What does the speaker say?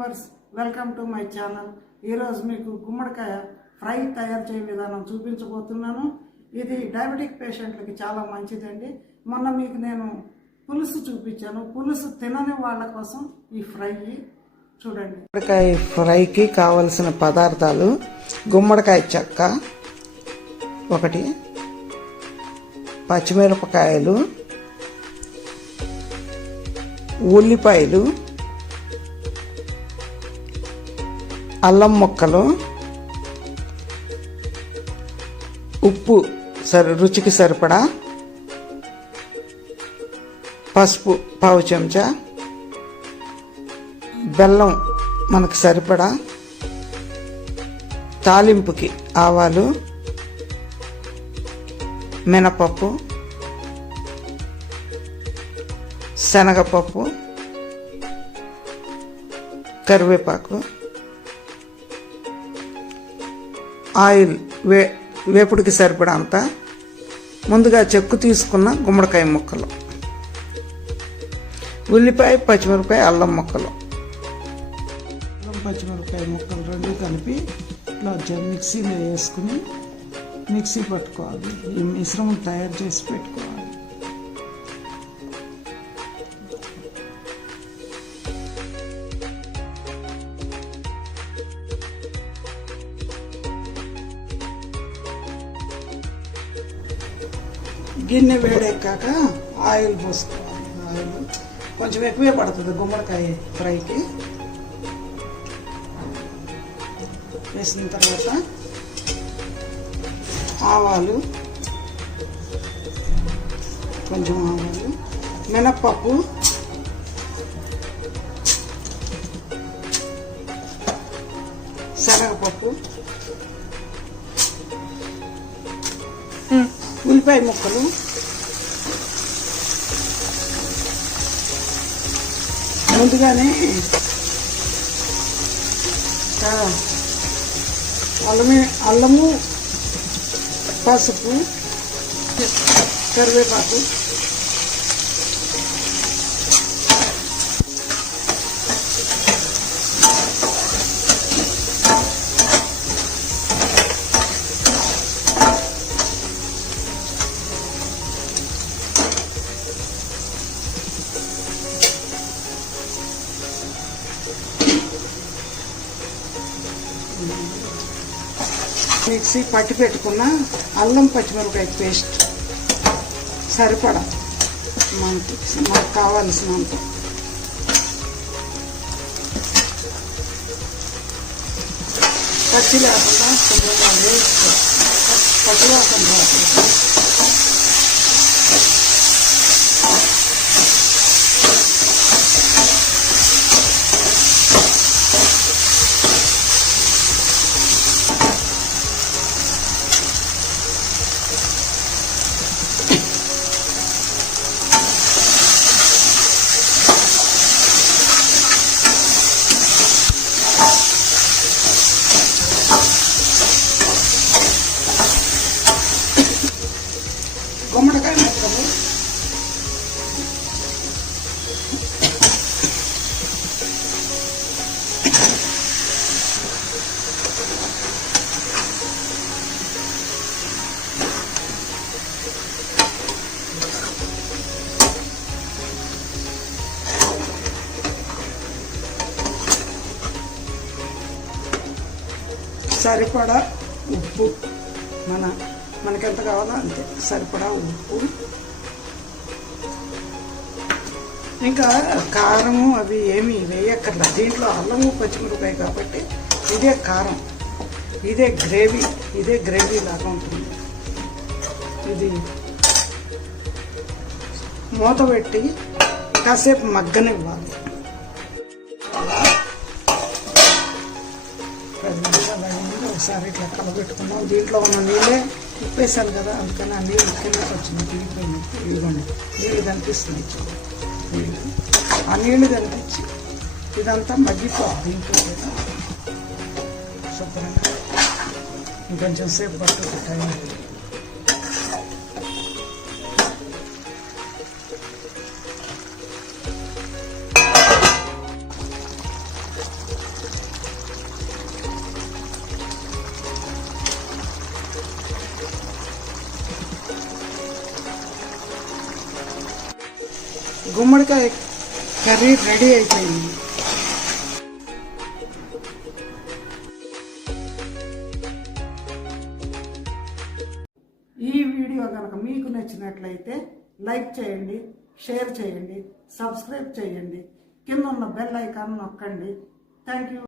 Viewers, welcome to my channel. ఈరోజు మీకు గుమ్మడికాయ ఫ్రై తయారు చేయ విధానం చూపించబోతున్నాను. ఇది డయాబెటిక్ పేషెంట్లకి చాలా మంచిదండి. మొన్న మీకు నేను పులుసు చూపించాను. పులుసు తినని వాళ్ళ కోసం ఈ ఫ్రై చూడండి. గుమ్మడికాయ ఫ్రైకి కావలసిన పదార్థాలు: గుమ్మడికాయ చెక్క ఒకటి, పచ్చిమిరపకాయలు, ఉల్లిపాయలు, అల్లం ముక్కలు, ఉప్పు రుచికి సరిపడా, పసుపు పావు చెంచా, బెల్లం మనకు సరిపడా, తాలింపుకి ఆవాలు, మినపప్పు, శనగపప్పు, కరివేపాకు, ఆయిల్ వేపుడికి సరిపడా అంత. ముందుగా చెక్కు తీసుకున్న గుమ్మడికాయ ముక్కలు, ఉల్లిపాయ, పచ్చిమిరపకాయ, అల్లం ముక్కలు, పచ్చిమిరపకాయ ముక్కలు రెండు కలిపి ఇట్లా మిక్సీలో వేసుకుని మిక్సీ పట్టుకోవాలి. ఈ మిశ్రమం తయారు చేసి పెట్టుకోవాలి. గిన్నె వేడెక్కాక ఆయిల్ పోసుకోవాలి. ఆయిల్ కొంచెం ఎక్కువే పడుతుంది గుమ్మడికాయ ఫ్రైకి. వేసిన తర్వాత ఆవాలు, కొంచెం ఆవాలు, మినప్పప్పు, శనగపప్పు, ఉల్లిపాయ ముక్కలు, ముందుగానే అల్లము, పసుపు, కరివేపాకు, మిక్సీ పట్టి పెట్టుకున్న అల్లం పచ్చిమిరపకాయ పేస్ట్ సరిపడా మనకు కావాల్సినంత. పచ్చి లేకుండా పచ్చి లేకుండా గుమ్మడికాయ ముక్కలు, సరిపడా ఉప్పు, మనకెంత కావాలో అంతే సరిపడా ఉప్పు. ఇంకా కారము అవి ఏమీ వేయక్కర్లా. దీంట్లో అల్లము పచ్చిమిరపకాయ కాబట్టి ఇదే కారం, ఇదే గ్రేవీ లాగా ఉంటుంది. ఇది మూత పెట్టి కాసేపు మగ్గనివ్వాలి. ఒకసారి ఇట్లా కలబెట్టుకున్నాం. దీంట్లో ఉన్న నీళ్ళే ఉప్పేసాను కదా, అందుకని ఆ నీళ్ళు కిందకి వచ్చినాయి, తీరిపోయినట్టు. ఇదిగోండి నీళ్ళు కనిపిస్తుంది. ఆ నీళ్ళు కనిపించి ఇదంతా మగ్గిపోవాలి. దీంట్లో శుభ్రంగా ఇంకొంచెం సేపు పట్టుకు టైం. గుమ్మడికాయ కర్రీ రెడీ అయిపోయింది. ఈ వీడియో కనుక మీకు నచ్చినట్లయితే లైక్ చేయండి, షేర్ చేయండి, సబ్స్క్రైబ్ చేయండి, కింద ఉన్న బెల్ ఐకాన్ నొక్కండి. Thank you.